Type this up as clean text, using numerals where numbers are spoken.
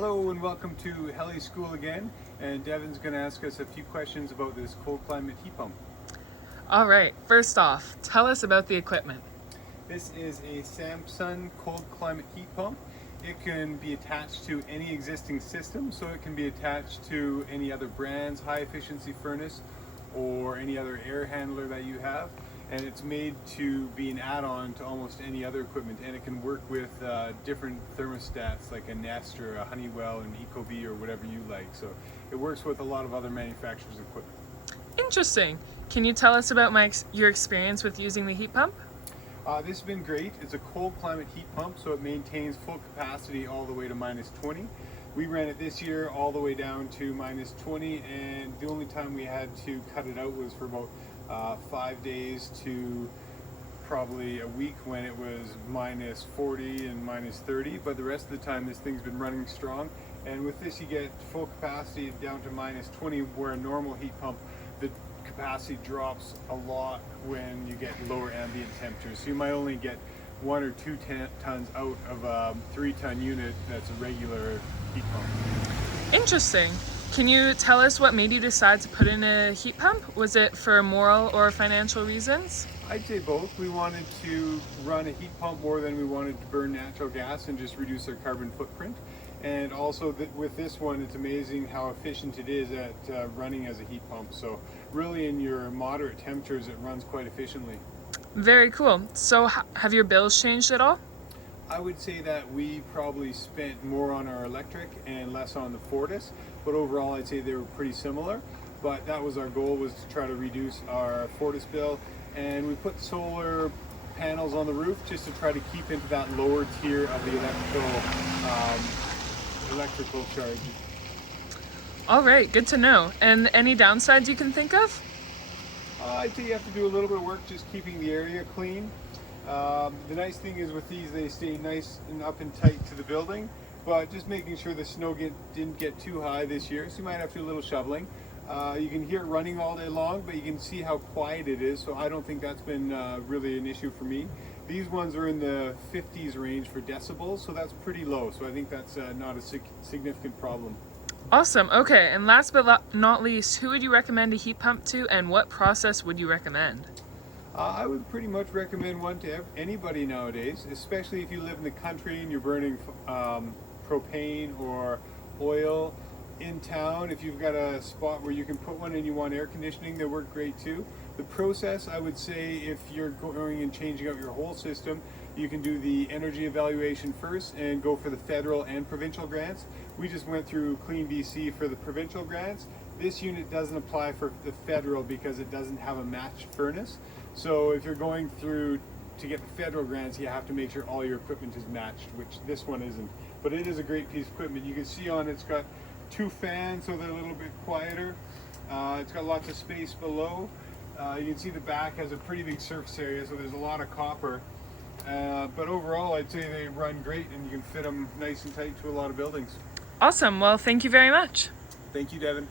Hello and welcome to Heli School again, and Devon's going to ask us a few questions about this cold climate heat pump. All right, first off, tell us about the equipment. This is a Samsung cold climate heat pump. It can be attached to any existing system, so it can be attached to any other brand's high efficiency furnace or any other air handler that you have. And it's made to be an add-on to almost any other equipment, and it can work with different thermostats like a Nest or a Honeywell, an Ecobee, or whatever you like. So it works with a lot of other manufacturers' equipment. Interesting. Can you tell us about your experience with using the heat pump? This has been great. It's a cold climate heat pump, so it maintains full capacity all the way to -20. We ran it this year all the way down to -20, and the only time we had to cut it out was for about 5 days to probably a week when it was -40 and -30, but the rest of the time this thing's been running strong. And with this you get full capacity down to -20, where a normal heat pump, the capacity drops a lot when you get lower ambient temperatures. So you might only get 1 or 2 tons out of a 3-ton unit that's a regular heat pump. Interesting. Can you tell us what made you decide to put in a heat pump? Was it for moral or financial reasons? I'd say both. We wanted to run a heat pump more than we wanted to burn natural gas and just reduce our carbon footprint. And also with this one, it's amazing how efficient it is at running as a heat pump. So really in your moderate temperatures, it runs quite efficiently. Very cool. So have your bills changed at all? I would say that we probably spent more on our electric and less on the Fortis, but overall I'd say they were pretty similar. But that was our goal, was to try to reduce our Fortis bill, and we put solar panels on the roof just to try to keep into that lower tier of the electrical charge. All right, good to know. And any downsides you can think of? I'd say you have to do a little bit of work just keeping the area clean. The nice thing is with these, they stay nice and up and tight to the building, but just making sure the snow didn't get too high this year, so you might have to do a little shoveling. You can hear it running all day long, but you can see how quiet it is, so I don't think that's been really an issue for me. These ones are in the 50s range for decibels, so that's pretty low, so I think that's not a significant problem. Awesome. Okay, and last but not least, who would you recommend a heat pump to, and what process would you recommend? I would pretty much recommend one to anybody nowadays, especially if you live in the country and you're burning propane or oil in town. If you've got a spot where you can put one and you want air conditioning, they work great too. The process, I would say, if you're going and changing out your whole system, you can do the energy evaluation first and go for the federal and provincial grants. We just went through Clean BC for the provincial grants. This unit doesn't apply for the federal because it doesn't have a matched furnace. So if you're going through to get the federal grants, you have to make sure all your equipment is matched, which this one isn't. But it is a great piece of equipment. You can see on it's got 2 fans, so they're a little bit quieter. It's got lots of space below. You can see the back has a pretty big surface area, so there's a lot of copper. But overall, I'd say they run great, and you can fit them nice and tight to a lot of buildings. Awesome. Well, thank you very much. Thank you, Devon.